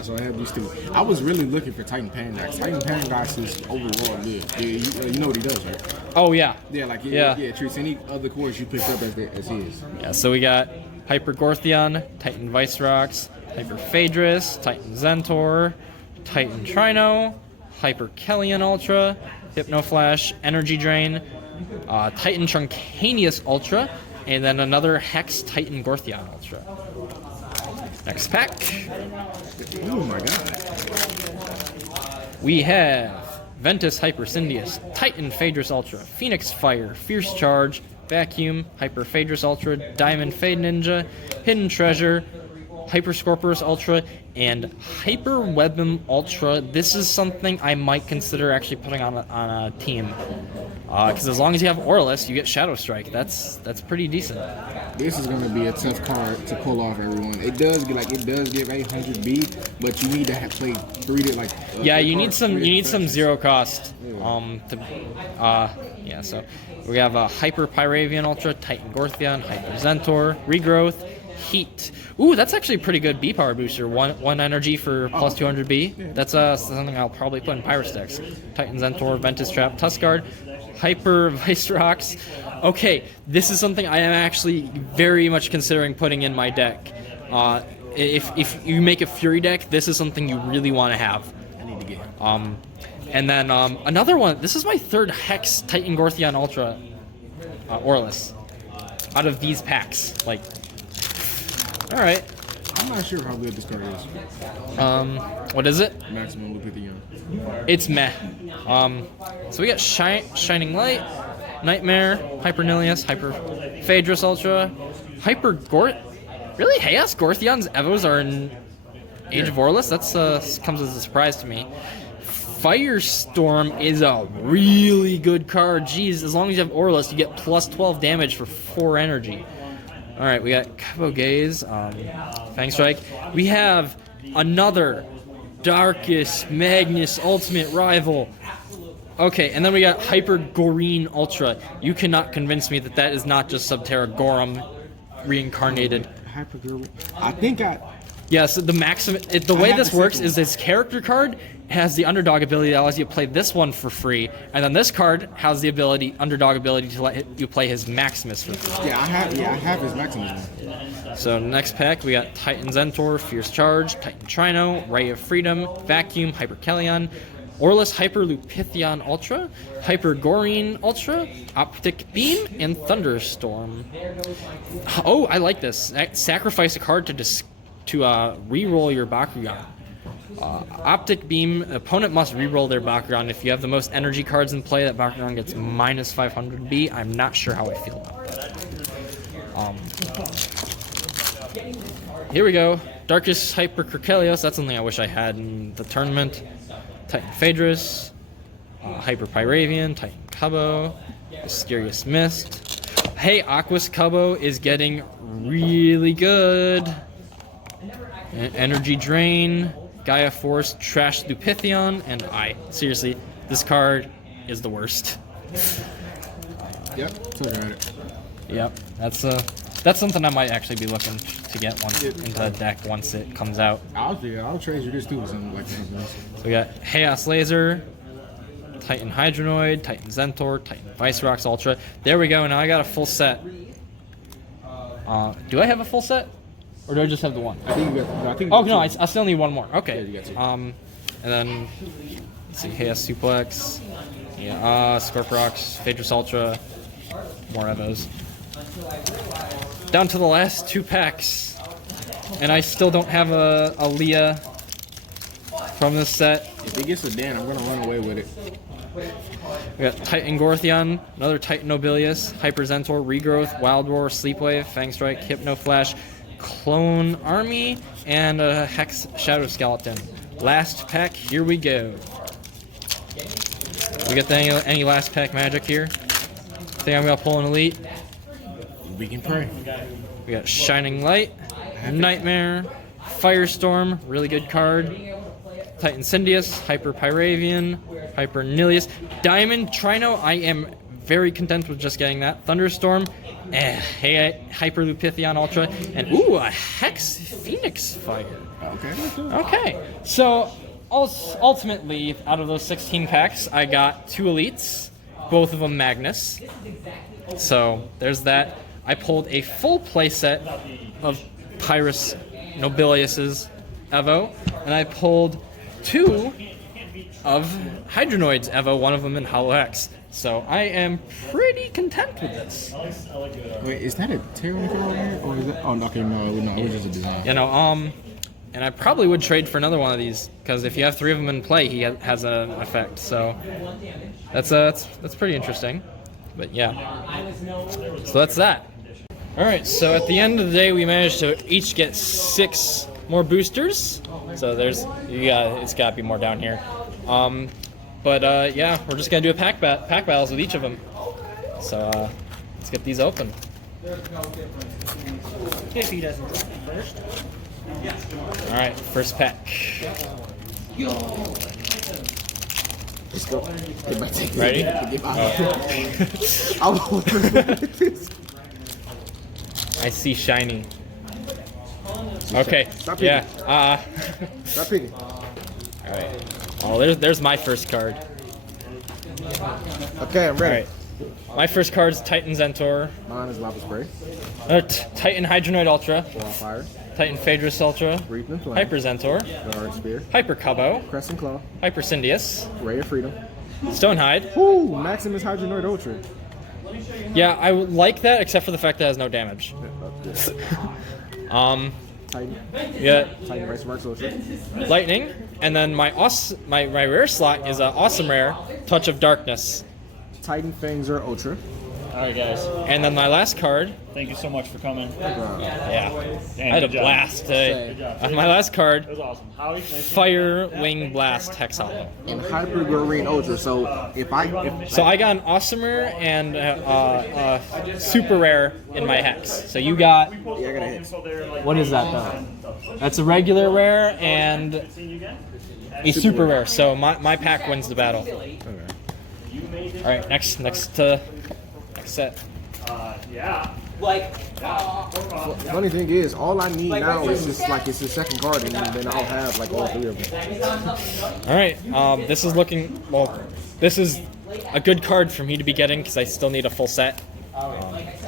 So I have these 2. I was really looking for Titan Paradox. Titan Paradox is overall good. Yeah, you know what he does, right? Oh yeah. Yeah, it treats any other cores you picked up as his. Yeah. So we got Hyper Gorthion, Titan Vicerox, Hyper Phaedrus, Titan Zentor, Titan Trino, Hyper Kellion Ultra, Hypno Flash, Energy Drain, Titan Truncanius Ultra, and then another Hex Titan Gorthion Ultra. Next pack. Oh my god. We have Ventus Hyper Syndius, Titan Phaedrus Ultra, Phoenix Fire, Fierce Charge, Vacuum, Hyper Phaedrus Ultra, Diamond Fade Ninja, Hidden Treasure, Hyper Scorpius Ultra, and Hyper Webm Ultra. This is something I might consider actually putting on a team. Because as long as you have Aurelus, you get Shadow Strike. That's pretty decent. This is going to be a tough card to pull off, everyone. It does give 800B, but you need to have played 3 to yeah, you need some zero cost. Yeah. So we have a Hyper Pyravian Ultra, Titan Gorthion, Hyper Zentor, Regrowth, Heat. Ooh, that's actually a pretty good B power booster. One energy for plus 200B. Yeah. That's something I'll probably put in Pyro Stacks. Titan Zentor, Ventus Trap, Tuskguard, Hyper Vicerox. Okay, this is something I am actually very much considering putting in my deck. If you make a Fury deck, this is something you really want to have. I need to get And then another one. This is my third Hex Titan Gorthion Ultra Aurelus out of these packs. Like, all right. I'm not sure how good this card is. What is it? Maximum Lupithion. It's meh. So we got Shining Light, Nightmare, Hyper Nilius, Hyper Phaedrus Ultra, Hyper Gort. Really, Chaos Gorthion's Evos are in Age of Aurelus? That's comes as a surprise to me. Firestorm is a really good card. Jeez, as long as you have Aurelus, you get plus 12 damage for 4 energy. Alright, we got Cabo Gaze, Fang Strike. We have another Darkus Magnus Ultimate Rival. Okay, and then we got Hyper Goreen Ultra. You cannot convince me that that is not just Subterra Gorum reincarnated. Hyper Goreen. I think Yeah, so the way this works is this character card has the underdog ability that allows you to play this one for free, and then this card has the underdog ability to let you play his Maximus for free. Yeah, I have his Maximus one. So next pack we got Titan Zentor, Fierce Charge, Titan Trino, Ray of Freedom, Vacuum, Hyper Kellion, Aurelus Hyper Lupithion Ultra, Hyper Goreen Ultra, Optic Beam, and Thunderstorm. Oh, I like this. Sacrifice a card to re-roll your Bakugan. Optic Beam, opponent must re-roll their Bakugan. If you have the most energy cards in play, that Bakugan gets minus 500B. I'm not sure how I feel about that. Here we go. Darkus Hyper Kerkelios. That's something I wish I had in the tournament. Titan Phaedrus, Hyper Pyravian, Titan Cubbo, Mysterious Mist. Hey, Aquas Cubbo is getting really good. Energy Drain, Gaia Force, Trash Lupithion, and seriously, this card is the worst. Yep, looking at it. Yep, that's something I might actually be looking to get into the deck once it comes out. I'll trade you this too or something like that. So we got Chaos Laser, Titan Hydronoid, Titan Zentor, Titan Vicerox Ultra. There we go, now I got a full set. Do I have a full set? Or do I just have the one? I think you got. Oh no, I still need one more. Okay. Yeah, you got two. And then let's see, Chaos Suplex, yeah, Scorpirox, Phaedrus Ultra, more of those. Down to the last 2 packs, and I still don't have a Leah from this set. If it gets a Dan, I'm gonna run away with it. We got Titan Gorthion, another Titan Nobilius, Hyper Zentor, Regrowth, Wild Roar, Sleepwave, Fang Strike, Hypno Flash, Clone Army, and a Hex Shadow Skeleton. Last pack, here we go. We got any last pack magic here? Think I'm gonna pull an elite? We can pray. We got Shining Light, Nightmare, Firestorm, really good card. Titan Syndius, Hyper Pyravian, Hyper Nilius, Diamond Trino. I am very content with just getting that. Thunderstorm, Hyper Lupithion Ultra, and ooh, a Hex Phoenix Fire. Okay. So ultimately, out of those 16 packs, I got 2 elites, both of them Magnus. So there's that. I pulled a full playset of Pyrus Nobilius's Evo, and I pulled 2 of Hydronoid's Evo, one of them in Hollow X. So I am pretty content with this. Wait, is that a Terran card on here? Or is that, oh, okay, no, it was just a design. You know, and I probably would trade for another one of these, because if you have 3 of them in play, he has an effect. So that's pretty interesting. But yeah, so that's that. All right, so at the end of the day, we managed to each get 6 more boosters. So it's got to be more down here. Yeah, we're just gonna do a pack battles with each of them. So let's get these open. If he doesn't drop it first. All right, first pack. Let's go. Ready? I see shiny. Okay. Stop picking. Yeah. Stop picking. All right. Oh, there's my first card. Okay, I'm ready. All right. My first card is Titan Zentor. Mine is Lava Spray. Titan Hydronoid Ultra. Wildfire. Titan Phaedrus Ultra. Reaping Flame. Hyper Zentor. Guard Spear. Hyper Cubbo. Crescent Claw. Hyper Syndius. Ray of Freedom. Stonehide. Woo! Maximus Hydronoid Ultra. Yeah, I would like that, except for the fact that it has no damage. Titan. Yeah, Titan Vice Marks Ultra. Lightning, and then my rare slot is an awesome rare, Touch of Darkness. Titan Fangzer Ultra. All right, guys. And then my last card, Thank you so much for coming. yeah, Dan, I had a good job. blast today. Good job. On my last card, It was awesome. Howie, nice to meet you. Fire Wing Blast Hex Hollow. And Hyper Green Ultra. So if So I got an awesomer and super rare in my hex. So you got, I got a hit. what is that though? That's a regular rare and a super rare. So my pack wins the battle. All right, next set. Yeah. Funny thing is, all I need now is just like it's the second card, and then I'll have like all 3 of them. All right, this is looking well. This is a good card for me to be getting because I still need a full set.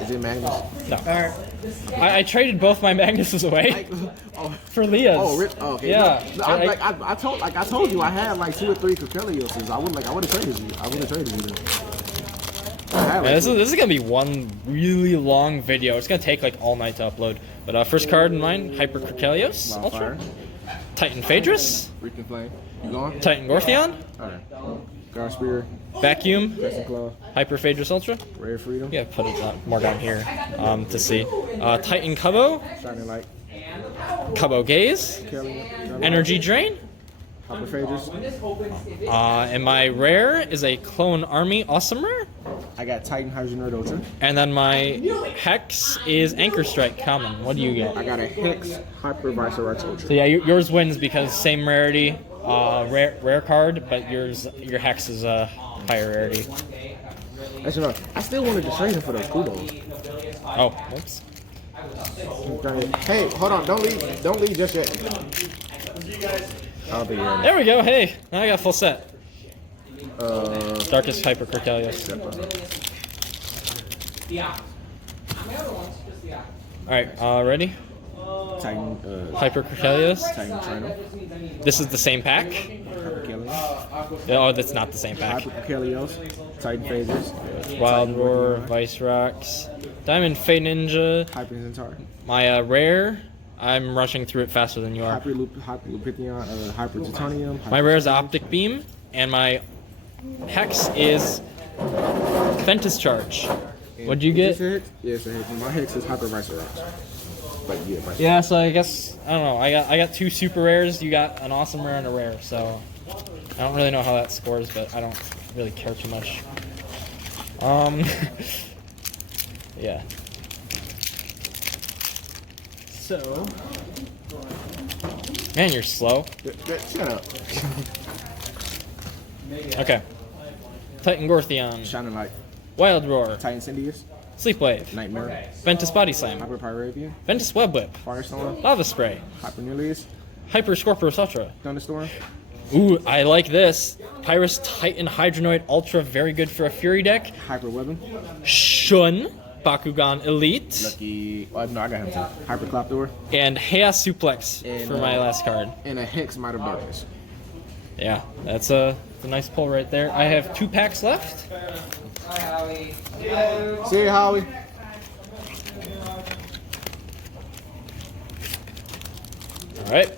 Is it Magnus? No, I traded both my Magnuses away for Leah's. Oh, okay. Yeah. No, I told you I had like 2 or 3 Cocelioses. I would have traded you. I would have traded you. Then. I had, like, Yeah, this is gonna be one really long video. It's gonna take like all night to upload. But first card in mine, Hyper Crocelios Ultra, Titan Phaedrus, Reaping Flame. You going? Titan Gortheon, Alright. Guard Spear. Vacuum, Crescent Claw. Hyper Phaedrus Ultra. Ray of Freedom. Yeah, put it more down here to see. Titan Cubbo, Shining Light. Cubbo Gaze, Kelly. Energy Drain, Hyper Phaedrus. and my rare is a Clone Army Awesomer. I got Titan Hydronoid Ultra. And then my hex is Anchor Strike common. What do you get? I got a Hex Hyper Vicerox Ultra. So yeah, yours wins because same rarity, rare card, but your hex is a higher rarity. Actually, no. I still wanted to trade him for those kudos. Oh, whoops. Hey, hold on. Don't leave just yet. I'll be here. There we go. Hey, now I got full set. Darkest Hyper Crocelios. All right, ready? Titan. Hyper Crocelios. Titan Trino. This is the same pack. Hyper Kelly. Oh, that's not the same pack. Hyper Kelios. Titan Phasers. Wild Roar, Vice Rocks, Diamond Fate Ninja. Hyper Centaur. My rare, I'm rushing through it faster than you are. Hyper Lupithion. Hyper Titanium. My rare is Optic Beam, and my hex is Ventus Charge. What'd you get? Is this a Hex? Yeah, it's a Hex. My Hex is Hyper Vicerox. But yeah, Vicerox. Yeah, so I guess I don't know. I got 2 super rares. You got an awesome rare and a rare. So I don't really know how that scores, but I don't really care too much. Yeah. So, man, you're slow. Shut up. Okay. Titan Gortheon, Shining Light. Wild Roar, Titan Syndius. Sleepwave, Nightmare. Ventus Body Slam, Hyper Pyravian. Ventus Web Whip, Firestorm. Lava Spray, Hyper Nilius. Hyper Scorpius Ultra. Thunderstorm. Ooh, I like this. Pyrus Titan Hydronoid Ultra, very good for a Fury deck. Hyper Weapon. Shun, Bakugan Elite, Lucky. Oh, no, I got him too. Hyper Clapdoor. and Chaos Suplex And, for my last card. And a Hex Might of Darkness. Yeah, that's a nice pull right there. I have 2 packs left. See you, Howie. All right.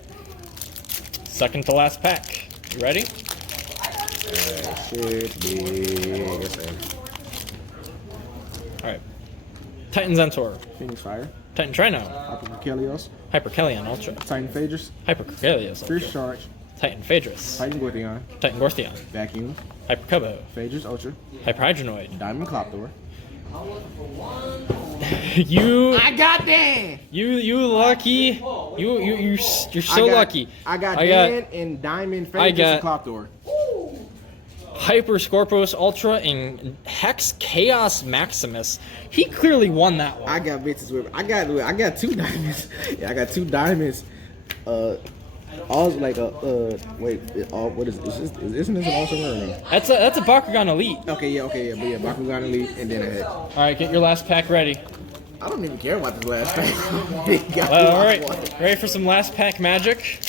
Second to last pack. You ready? Should be. I guess so. All right. Titan Zentor, Phoenix Fire, Titan Trino, Hyper Kelios, Hyper Kellyan Ultra, Titan Phaedrus, Hyper Crocalius Fierce Ultra, Charge, Titan Phaedrus, Titan Gortheon, Titan Gortheon, Vacuum, Hyper Kubo, Phaedrus Ultra, Hyper Hydronoid. Diamond Clopthor. I got Dan! you lucky. You're so lucky. I got Dan and Diamond Phaedrus and Clopthor. Hyper Scorpios Ultra and Hex Chaos Maximus. He clearly won that one. I got bitches with. I got 2 diamonds. Yeah, I got 2 diamonds. All like wait. What is this? Isn't this an awesome or no? That's a Bakugan Elite. Okay, yeah. But yeah, Bakugan Elite, and then I had. All right, get your last pack ready. I don't even care about this last pack. All right, ready for some last pack magic?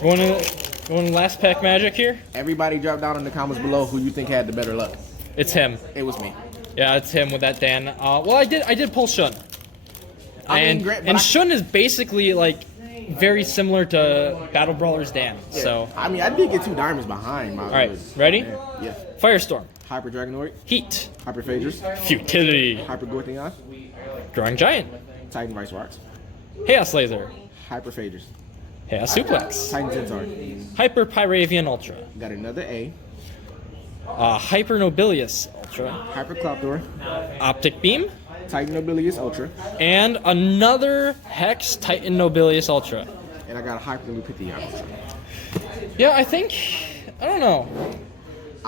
Going last pack magic here. Everybody drop down in the comments below who you think had the better luck. It's him. It was me. Yeah, it's him with that Dan. Well, I did pull Shun. And Shun is basically like very similar to Battle Brawler's Dan. Yeah. So I mean, I did get 2 diamonds behind my. All right, ready? Yeah. Firestorm. Hyper Dragonoid, Heat. Hyper Phaedrus, Futility. Hyper Gortheon, Growing Giant. Titan Vice Rocks, Chaos Laser. Hyper Phaedrus, Chaos Suplex. Titan Centaur. Hyper Pyravian Ultra. Got another A. Hyper Nobilius Ultra. Hyper Clopthor, Optic Beam. Titan Nobilius Ultra, And another Hex Titan Nobilius Ultra. and I got a Hyper Lupithia Ultra. Yeah, I don't know.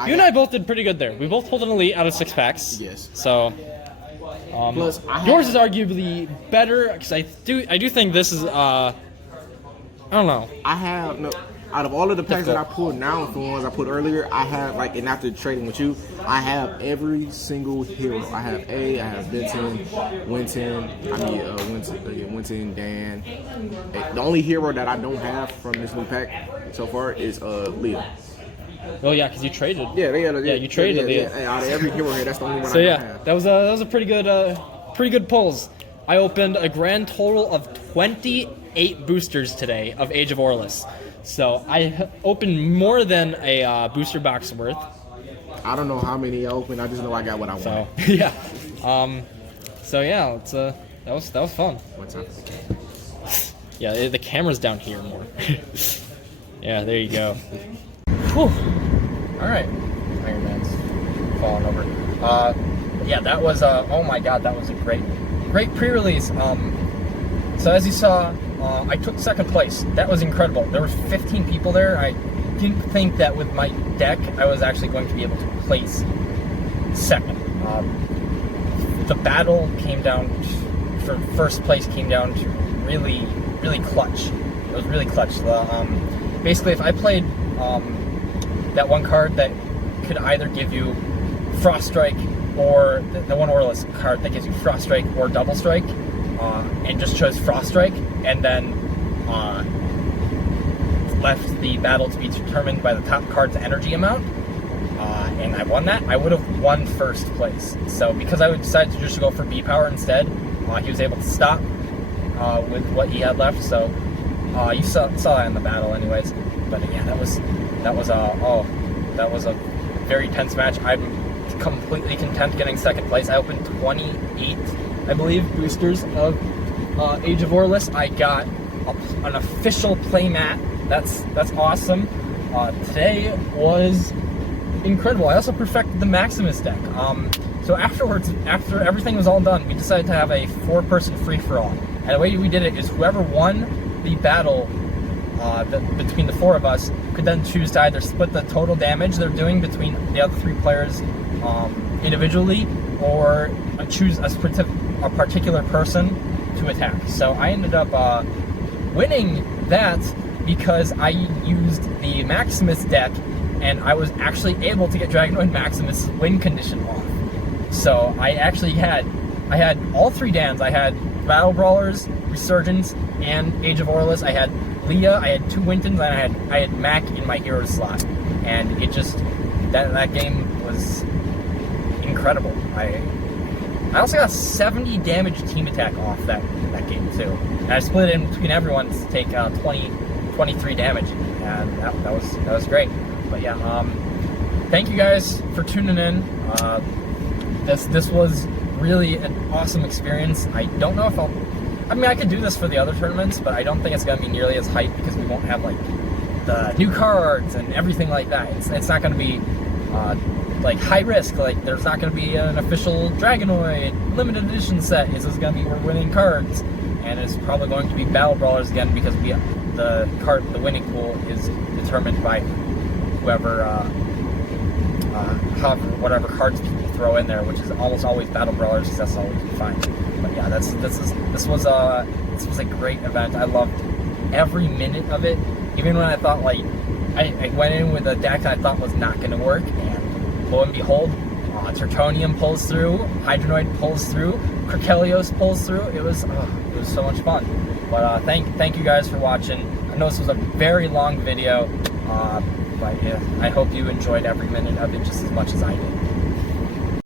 You and I both did pretty good there. We both pulled an Elite out of 6 packs. Yes. So, Plus, yours is arguably better because I do think this is I don't know. Out of all of the packs that I pulled now, from the ones I put earlier, I have and after trading with you, I have every single hero. I have I have Benton, Winton, Winton, Dan. The only hero that I don't have from this new pack so far is Leo. Oh yeah, because you traded. Yeah, you traded Leo. Out of every hero here, that's the only one So I don't yeah, have. that was a pretty good pulls. I opened a grand total of 28 boosters today of Age of Aurelus. So I opened more than a booster box worth. I don't know how many I opened. I just know I got what I So want. yeah, so yeah, it's that was fun. What's up? Yeah, the camera's down here more. Yeah, there you go. Whew. All right, Iron Man's falling over. Yeah, that was oh my god, that was a great pre-release. So as you saw, I took 2nd place. That was incredible. There were 15 people there. I didn't think that with my deck I was actually going to be able to place 2nd. The battle came down for 1st place came down to really clutch. It was really clutch. Basically, if I played that one card that could either give you Frost Strike or the one Aurelus card that gives you Frost Strike or Double Strike, and just chose Frost Strike, and then left the battle to be determined by the top card's energy amount, and I won that, I would have won 1st place. So because I decided to just go for B power instead, he was able to stop with what he had left. So you saw that in the battle, anyways. But yeah, that was a very tense match. I'm completely content getting 2nd place. I opened 28, I believe, boosters of Age of Aurelus. I got an official playmat. That's awesome. Today was incredible. I also perfected the Maximus deck. So afterwards, after everything was all done, we decided to have a 4-person free-for-all. And the way we did it is whoever won the battle between the 4 of us could then choose to either split the total damage they're doing between the other 3 players individually, or choose a particular person to attack. So I ended up winning that because I used the Maximus deck, and I was actually able to get Dragonoid Maximus win condition off. So I had all 3 Dans. I had Battle Brawlers, Resurgence, and Age of Aurelus. I had Leah, I had 2 Wintons, and I had Mac in my hero slot. And it just, that game was incredible. I also got 70 damage team attack off that game too. And I split it in between everyone to take 23 damage, and that was great. But yeah, thank you guys for tuning in. This was really an awesome experience. I don't know if I mean, I could do this for the other tournaments, but I don't think it's going to be nearly as hype because we won't have like the new cards and everything like that. It's not going to be like high risk. Like there's not going to be an official Dragonoid limited edition set. This is going to be we're winning cards, and it's probably going to be Battle Brawlers again because the winning pool is determined by whoever, whatever cards people throw in there, which is almost always Battle Brawlers because that's always fine. But yeah, this was a great event. I loved every minute of it. Even when I thought like I went in with a deck I thought was not going to work, and lo and behold, Tertonium pulls through, Hydronoid pulls through, Krikelios pulls through. It was so much fun. But thank you guys for watching. I know this was a very long video, but yeah, I hope you enjoyed every minute of it just as much as I did.